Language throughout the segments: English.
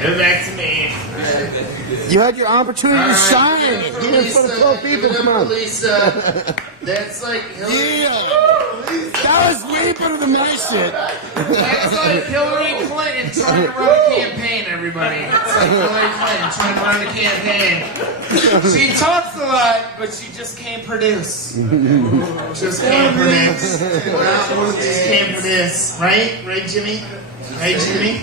Give it back to me. You had your opportunity to shine. Get in front of 12 people. Come on. That's like Hillary. Yeah. That was way better than my shit. That's like Hillary Clinton trying to run a campaign, everybody. It's like Hillary Clinton trying to run a campaign. She talks a lot, but she just can't produce. Just can't produce. Just can't produce. Right? Right, Jimmy? Right, Jimmy?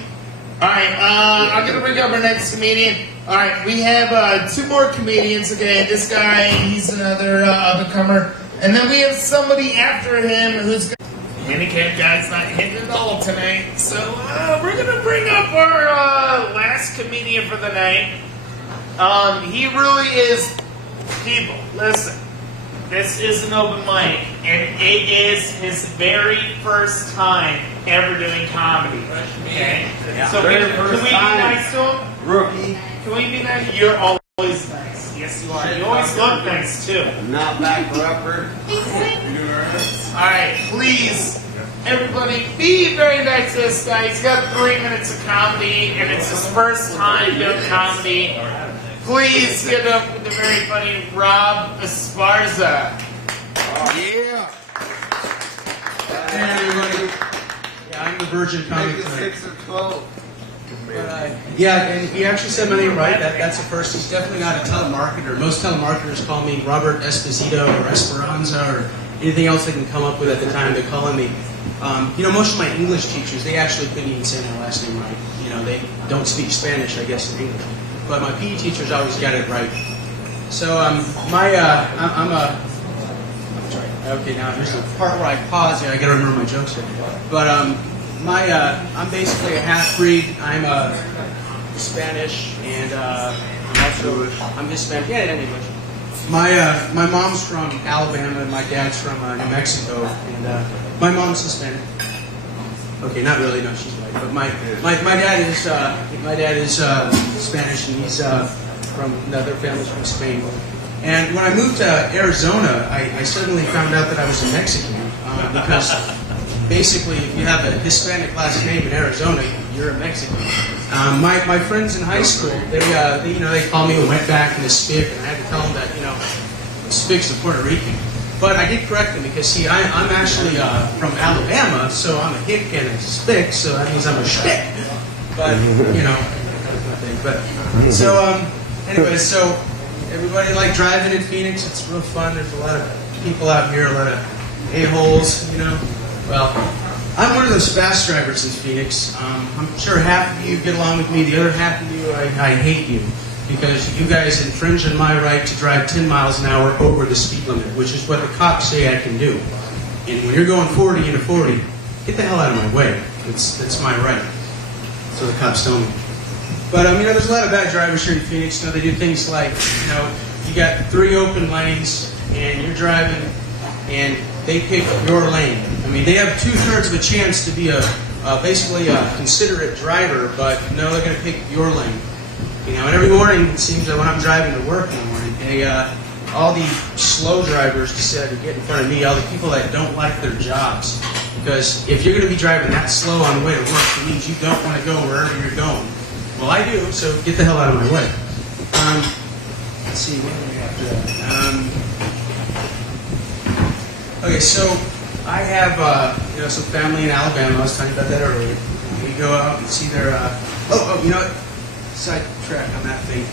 Alright, I'm going to bring up our next comedian. Alright, we have 2 more comedians. Okay, this guy, he's another up-and-comer. And then we have somebody after him who's handicapped guy's not hitting it all tonight. So we're going to bring up our last comedian for the night. He really is, people, listen. This is an open mic, and it is his very first time ever doing comedy. Okay? Yeah. So can we be nice to him? Rookie. Can we be nice? You're always nice. Yes, you are. You always look nice, too. Not back for upper. Alright, please, everybody, be very nice to this guy. He's got 3 minutes of comedy, and it's his first time doing comedy. Please get up with the very funny Rob Esparza. Yeah. Hey everybody. Yeah, I'm the Virgin Comic tonight. 6 or 12. Yeah, and he actually said my name right. That's a first. He's definitely not a telemarketer. Most telemarketers call me Robert Esposito or Esperanza or anything else they can come up with at the time they're calling me. You know, most of my English teachers, they actually couldn't even say my last name right. You know, they don't speak Spanish, I guess, in English. But my PE teachers always got it right. So I'm sorry. Okay, now here's the part where I pause here. I gotta remember my jokes here. But I'm basically a half-breed. I'm Spanish and I'm Hispanic. Yeah, in English. My mom's from Alabama and my dad's from New Mexico, and my mom's Hispanic. Okay, not really. No, she's white. But my dad is Spanish, and he's from another family's from Spain. And when I moved to Arizona, I suddenly found out that I was a Mexican because basically, if you have a Hispanic last name in Arizona, you're a Mexican. My friends in high school, they call me a wetback and a spick, and I had to tell them that spick's a Puerto Rican. But I did correct them because, see, I'm actually from Alabama, so I'm a hick and a spick, so that means I'm a spick. But, anyway, so everybody like driving in Phoenix. It's real fun. There's a lot of people out here, a lot of a-holes, Well, I'm one of those fast drivers in Phoenix. I'm sure half of you get along with me. The other half of you, I hate you. Because you guys infringe on my right to drive 10 miles an hour over the speed limit, which is what the cops say I can do. And when you're going 40 into 40, get the hell out of my way. That's my right. So the cops tell me. But, there's a lot of bad drivers here in Phoenix. They do things like, you got 3 open lanes, and you're driving, and they pick your lane. They have 2/3 of a chance to be basically a considerate driver, but no, they're going to pick your lane. And every morning, it seems that when I'm driving to work in the morning, all the slow drivers decide to get in front of me, all the people that don't like their jobs. Because if you're going to be driving that slow on the way to work, it means you don't want to go wherever you're going. Well, I do, so get the hell out of my way. Let's see, what do we have to Okay, so I have some family in Alabama. I was talking about that earlier. We go out and see their... sidetrack on that thing.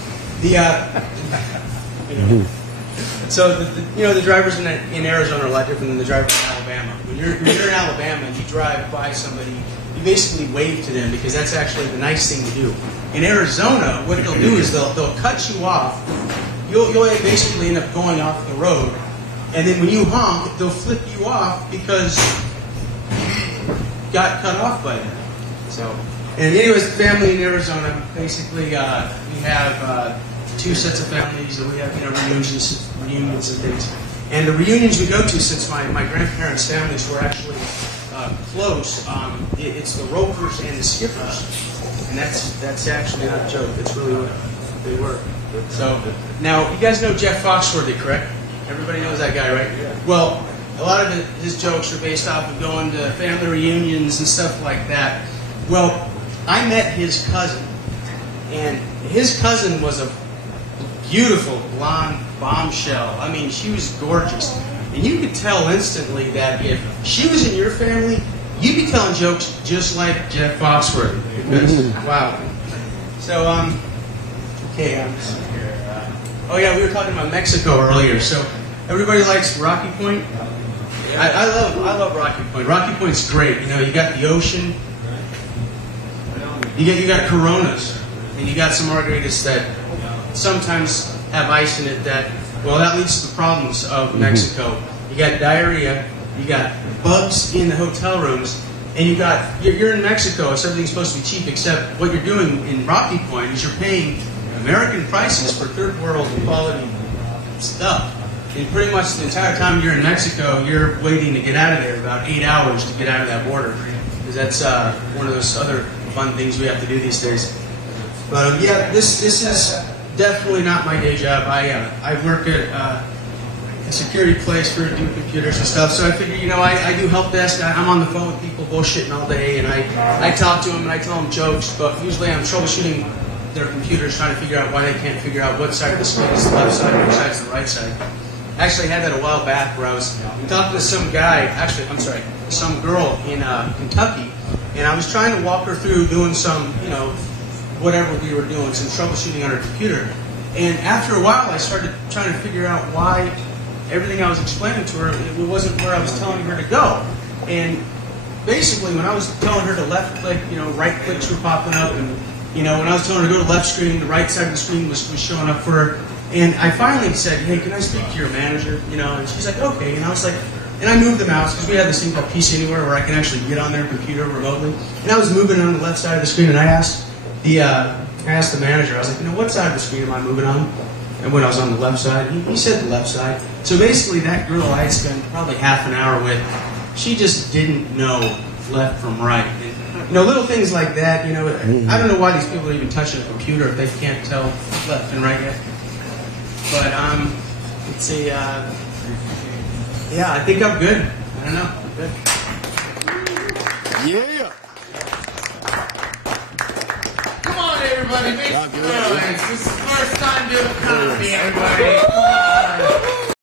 So the drivers in Arizona are a lot different than the drivers in Alabama. When you're in Alabama and you drive by somebody, you basically wave to them because that's actually the nice thing to do. In Arizona, what they'll do is they'll cut you off. You'll basically end up going off the road, and then when you honk, they'll flip you off because you got cut off by them. So. And anyways, the family in Arizona, basically, we have 2 sets of families, and we have reunions and things. And the reunions we go to, since my grandparents' families were actually close, it's the Ropers and the Skippers, and that's actually not a joke. It's really what they were. So now you guys know Jeff Foxworthy, correct? Everybody knows that guy, right? Yeah. Well, a lot of his jokes are based off of going to family reunions and stuff like that. Well, I met his cousin, and his cousin was a beautiful blonde bombshell. I mean, she was gorgeous. And you could tell instantly that if she was in your family, you'd be telling jokes just like Jeff Foxworthy. Because, wow. So, okay, oh yeah, we were talking about Mexico earlier. So, everybody likes Rocky Point? I love Rocky Point. Rocky Point's great. You know, you got the ocean, you got Coronas, and you got some margaritas that sometimes have ice in it that, well, that leads to the problems of Mexico. You got diarrhea, you got bugs in the hotel rooms, and you're in Mexico, so everything's supposed to be cheap, except what you're doing in Rocky Point is you're paying American prices for third world quality stuff. And pretty much the entire time you're in Mexico, you're waiting to get out of there about 8 hours to get out of that border. Because that's one of those other fun things we have to do these days. But yeah, this is definitely not my day job. I work at a security place for doing computers and stuff. So I figure, you know, I do help desk. I'm on the phone with people bullshitting all day, and I talk to them and I tell them jokes. But usually I'm troubleshooting their computers, trying to figure out why they can't figure out what side of the screen is the left side and which side is the right side. I actually had that a while back where I was talking to some guy, some girl in Kentucky, and I was trying to walk her through doing some, you know, whatever we were doing, some troubleshooting on her computer. And after a while, I started trying to figure out why everything I was explaining to her, it wasn't where I was telling her to go. And basically, when I was telling her to left click, you know, right clicks were popping up, and you know, when I was telling her to go to the left screen, the right side of the screen was showing up for her. And I finally said, hey, can I speak to your manager? You know, and she's like, okay. And I was like, and I moved the mouse because we have this thing called PC Anywhere where I can actually get on their computer remotely. And I was moving on the left side of the screen, and I asked the manager, I was like, you know, what side of the screen am I moving on? And when I was on the left side, he said the left side. So basically, that girl I had spent probably half an hour with, she just didn't know left from right. And, you know, little things like that, you know, I don't know why these people are even touching a computer if they can't tell left and right yet. But, it's a, yeah, I think I'm good. I don't know, I'm good. Yeah. Come on, everybody, make some noise. This is the first time doing comedy, everybody. Come on.